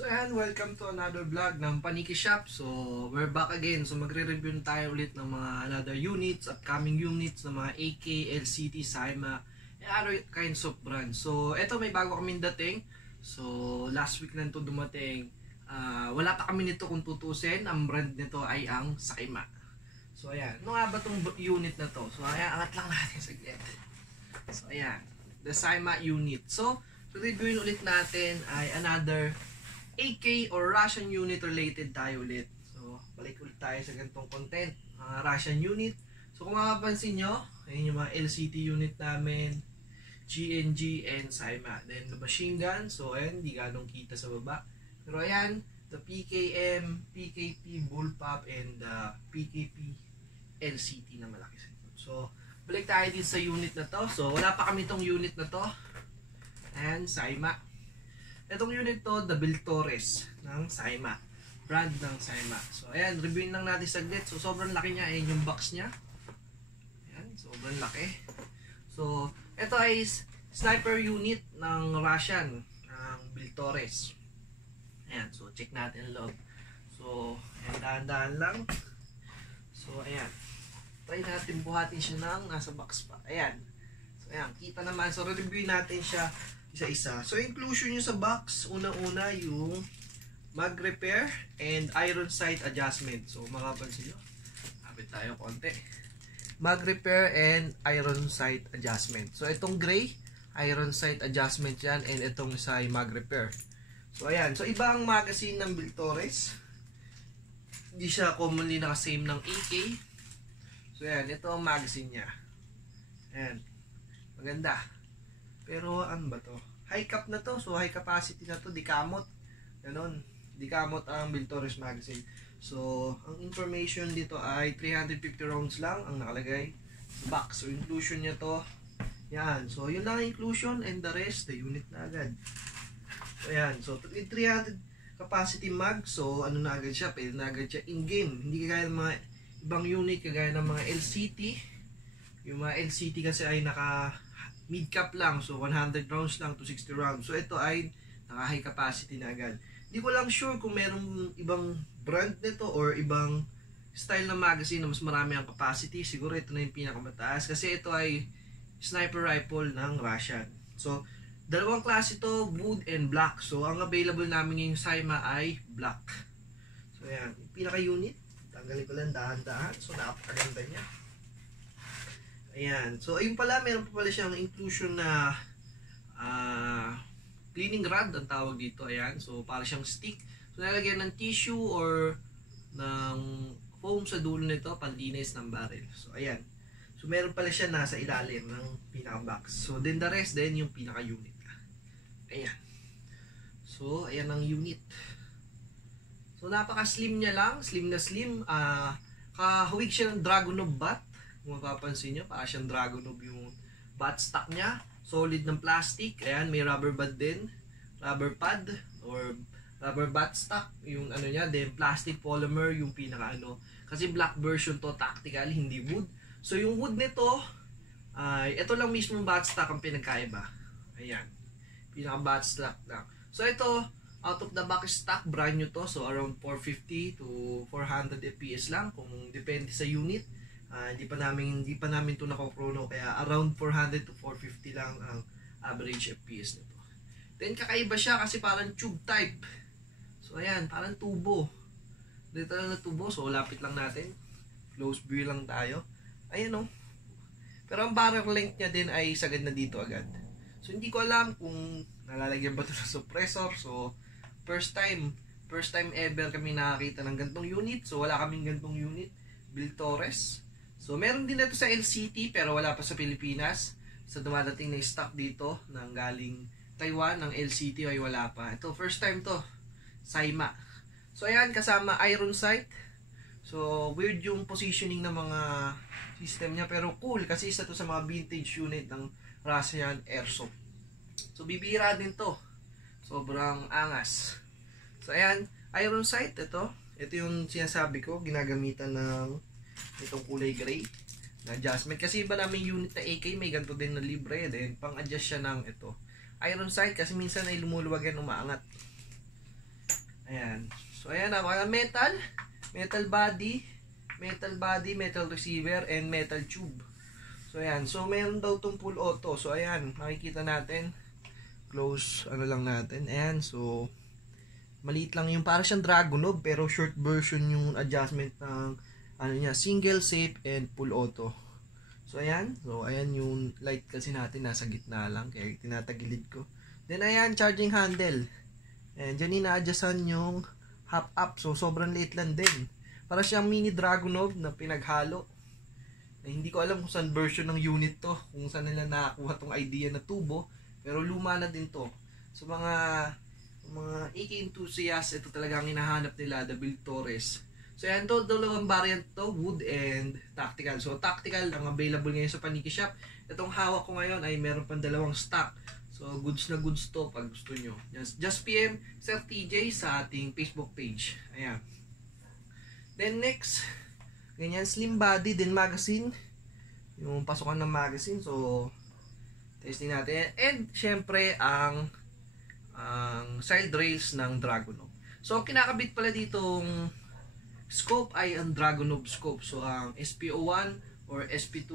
So ayan, welcome to another vlog ng Paniki Shop. So we're back again. So magre-review tayo ulit ng mga another units, upcoming units ng mga AK, LCT, Saima, and other kinds of brands. So eto, may bago kaming dating. So last week lang ito dumating. Wala pa kami nito kung tutusin. Ang brand nito ay ang Saima. So ayan, ano nga ba itong unit na to? So ayan, angat lang natin saglit. So ayan, the Saima unit. So reviewin ulit natin ay another AK or Russian unit related tayo ulit. So, balik ulit tayo sa ganitong content. Russian unit. So, kung makapansin nyo, ayun yung mga LCT unit namin, GNG and Saima. Then, the machine gun. So, ayan, hindi ganong kita sa baba. Pero ayan, the PKM, PKP, Bullpup, and the PKP LCT na malaki. So, balik tayo din sa unit na to. So, wala pa kami tong unit na to. Ayan, Saima. Itong unit to, the Viltorres ng Saima. Brand ng Saima. So, ayan, reviewin lang natin saglit. So, sobrang laki niya. Ayan yung box niya. Ayan, sobrang laki. So, ito ay sniper unit ng Russian, ng Viltorres. Ayan, so, check natin loob. So, ayan, dahan-dahan lang. So, ayan. Try natin buhatin siya ng nasa box pa. Ayan. So, ayan, kita naman. So, reviewin natin siya isa-isa. So, inclusion nyo sa box, una-una yung mag repair and iron sight adjustment. So, makapansin nyo, kapit tayo konti. Mag repair and iron sight adjustment. So, itong gray, iron sight adjustment yan, and itong isa ay mag repair. So, ayan. So, iba ang magazine ng Viltorres. Hindi siya commonly nakasame ng AK. So, ayan. Ito ang magazine niya. Ayan. Maganda. Pero ano ba to? High cap na to. So high capacity na to. Di kamot. Ganon. Di kamot ang Viltorres magazine. So ang information dito ay 350 rounds lang ang nakalagay sa box. So inclusion niya to. Yan. So yun lang ang inclusion and the rest, the unit na agad. So yan. So 300 capacity mag. So ano na agad siya? Pwede na agad siya in-game. Hindi kagaya ng mga ibang unit. Kagaya ng mga LCT. Yung mga LCT kasi ay naka mid cap lang, so 100 rounds lang to 60 rounds. So ito ay naka high capacity na agad. Hindi ko lang sure kung merong ibang brand nito or ibang style ng magazine na mas marami ang capacity. Siguro ito na yung pinakamataas kasi ito ay sniper rifle ng Russian. So dalawang klase ito, wood and black. So ang available namin yung Saima ay black. So ayan, yung pinaka-unit. Tanggalin ko lang dahan-dahan. So napakaganda niya. Ayan. So, ayun pala, meron pa pala siyang inclusion na cleaning rod, ang tawag dito. Ayan. So, para siyang stick. So, nalagyan ng tissue or ng foam sa dulo nito, panlinis ng barrel. So, ayan. So, meron pala siya nasa ilalim ng pinaka-box. So, then the rest, then yung pinaka-unit. Ayan. So, ayan ang unit. So, napaka-slim niya lang. Slim na slim. Kahawig siya ng Dragunov bat. Kung mapapansin nyo, para siyang Dragunov yung bat stock niya. Solid ng plastic. Ayan, may rubber band din. Rubber pad or rubber bat stock. Yung ano niya, then plastic polymer yung pinaka ano. Kasi black version to, tactical, hindi wood. So yung wood nito, ito lang mismo bat stock ang pinagkaiba. Ayan. Pinaka bat stock lang. So ito, out of the box stock, brand new to. So around 450 to 400 FPS lang kung depende sa unit. Hindi pa namin ito nako-chrono, kaya around 400 to 450 lang ang average FPS nito. Then kakaiba siya kasi parang tube type. So ayan, parang tubo. Dito lang na tubo, so lapit lang natin. Close view lang tayo. Ayan o. Pero ang barrel length niya din ay sagad na dito agad. So hindi ko alam kung nalalagyan ba ito ng suppressor. So first time ever kami nakakita ng gantong unit. So wala kaming gantong unit. Viltorres. So, meron din ito sa LCT pero wala pa sa Pilipinas. So, dumadating na stock dito ng galing Taiwan. Ng LCT ay wala pa. Ito, first time to. Saima. So, ayan, kasama iron sight. So, weird yung positioning ng mga system niya. Pero cool kasi isa to sa mga vintage unit ng Russian Airsoft. So, bibira din to. Sobrang angas. So, ayan, iron sight. Ito yung sinasabi ko. Ginagamitan ng itong kulay gray na adjustment. Kasi iba namin unit na AK, may ganito din na libre. Then, pang-adjust siya ng ito. Iron sight kasi minsan ay lumuluwag yan, umaangat. Ayan. So, ayan na. Metal body, metal receiver, and metal tube. So, ayan. So, meron daw itong full auto. So, ayan. Makikita natin. Close, ano lang natin. Ayan. So, maliit lang yung para siyang Dragunov, pero short version yung adjustment ng ano niya, single, safe, and full auto. So, ayan. So, ayan yung light kasi natin. Nasa gitna lang. Kaya tinatagilid ko. Then, ayan. Charging handle. And dyan ina-adjustan yung half up. So, sobrang liit lang din. Para siyang mini Dragunov na pinaghalo. Hindi ko alam kung saan version ng unit to. Kung saan nila nakakuha tong idea na tubo. Pero luma na din to. So, mga AK enthusiasts, ito talaga ang hinahanap nila. The Build Torres. So, yan to, dalawang variant to, wood and tactical. So, tactical ang available ngayon sa Paniki Shop. Itong hawak ko ngayon ay meron pang dalawang stock. So, goods na goods to pag gusto nyo. Just PM Sir TJ sa ating Facebook page. Ayan. Then, next, ganyan, slim body din magazine. Yung pasukan ng magazine. So, testing natin. And, syempre, ang side rails ng Dragunov. So, kinakabit pala ditong scope ay ang Dragunov scope. So, ang SPO1 or SP2,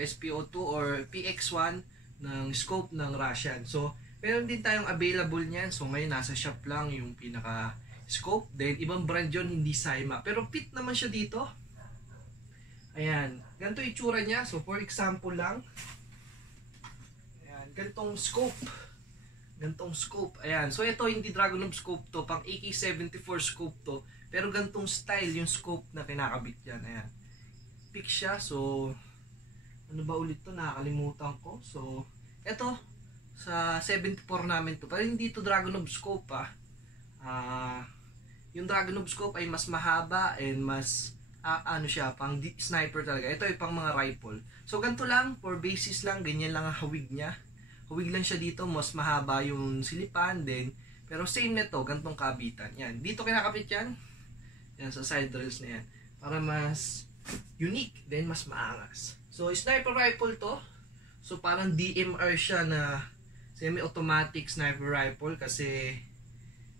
SPO2 or PX1 ng scope ng Russian. So, meron din tayong available niyan. So, ngayon nasa shop lang yung pinaka scope. Then, ibang brand yun, hindi Saima. Pero fit naman siya dito. Ayan. Ganito itsura niya. So, for example lang. Ayan. Ganitong scope. Gantong scope. Ayan. So, ito hindi Dragunov scope to. Pang AK-74 scope to. Pero gantong style yung scope na kinakabit yan. Ayan. Pick siya. So, ano ba ulit to? Nakakalimutan ko. So, ito. Sa 74 namin to. Pero hindi to Dragunov scope pa. Yung Dragunov scope ay mas mahaba and mas ano siya, pang sniper talaga. Ito ay pang mga rifle. So, ganito lang. For basis lang. Ganyan lang ang hawig niya. Hawig lang siya dito. Mas mahaba yung silipan din. Pero same nito. Gantong kabitan. Yan. Dito kinakapit yan. Yan, sa side rails na yan. Para mas unique, then mas maangas. So, sniper rifle to. So, parang DMR siya na semi-automatic sniper rifle kasi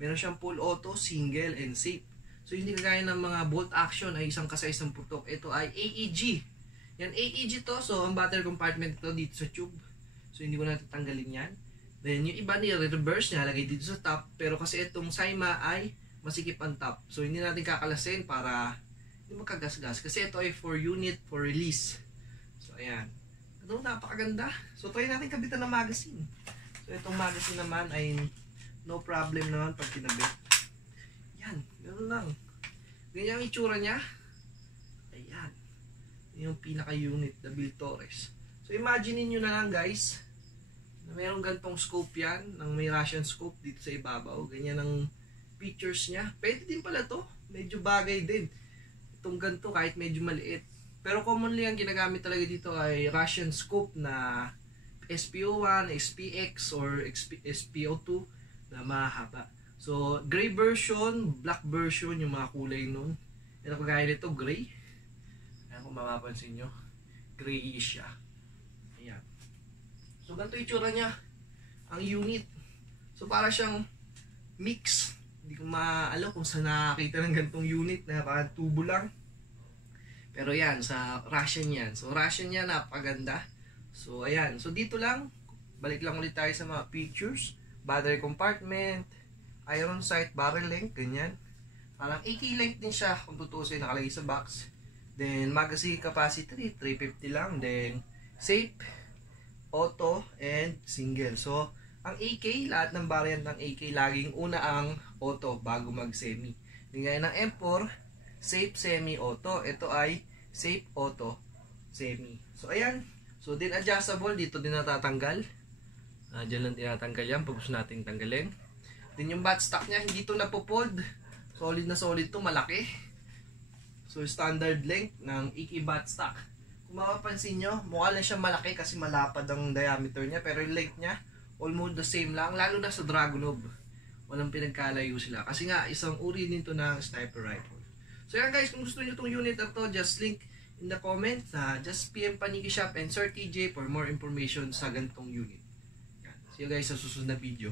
meron siyang full auto, single, and safe. So, hindi kagaya ng mga bolt action ay isang kasa isang putok. Ito ay AEG. Yan, AEG to. So, ang battery compartment to dito sa tube. So, hindi ko na tatanggalin yan. Then, yung iba reverse niya, lagay dito sa top. Pero kasi itong Saima ay masikip ang top. So, hindi natin kakalasin para hindi magkagasgas. Kasi ito ay for unit, for release. So, ayan. Ito, napakaganda. So, try natin kabitan ng magazine. So, itong magazine naman ay no problem naman pag kinabit. Yan. Ganoon lang. Ganyan ang itsura niya. Ayan. Yung pinaka-unit, the Build Torres. So, imagine nyo na lang, guys, na mayroong gantong scope yan, ng may Russian scope dito sa ibabaw. Ganyan ang features niya. Pwede din pala to. Medyo bagay din. Itong ganito kahit medyo maliit. Pero commonly ang ginagamit talaga dito ay Russian scope na SPO1, SPX, or SPO2 na mahaba. So, gray version, black version, yung mga kulay nun. Ito kagaya nito, gray. Ayan kung mapapansin nyo. Grayish siya. Ayan. So, ganito itsura niya. Ang unit. So, para siyang mix. Hindi ko maalam kung saan nakakita ng gantong unit na parang tubo lang. Pero yan, sa Russian yan. So, Russian yan, napaganda. So, ayan. So, dito lang. Balik lang ulit tayo sa mga features. Battery compartment, iron sight, barrel length, ganyan. Parang 80 length din siya kung tutusin, nakalagay sa box. Then, magazine capacity, 350 lang. Then, safe, auto, and single. So, ang AK, lahat ng variant ng AK, laging una ang auto bago mag-semi. Gaya ng M4, safe, semi, auto. Ito ay safe, auto, semi. So, ayan. So, din adjustable. Dito din natatanggal. Diyan lang tinatanggal yan pag gusto natin tanggalin. Then, yung buttstock niya, hindi ito napopold. Solid na solid to, malaki. So, standard length ng AK buttstock. Kung mapapansin nyo, mukha lang siya malaki kasi malapad ang diameter niya. Pero yung length niya, almost the same lang, lalo na sa Dragunov. Walang pinagkalayo sila. Kasi nga, isang uri nito ng sniper rifle. So yan guys, kung gusto nyo itong unit na to, just link in the comment. Just PM Paniki Shop and Sir TJ for more information sa ganitong unit. Yan. See you guys sa susunod na video.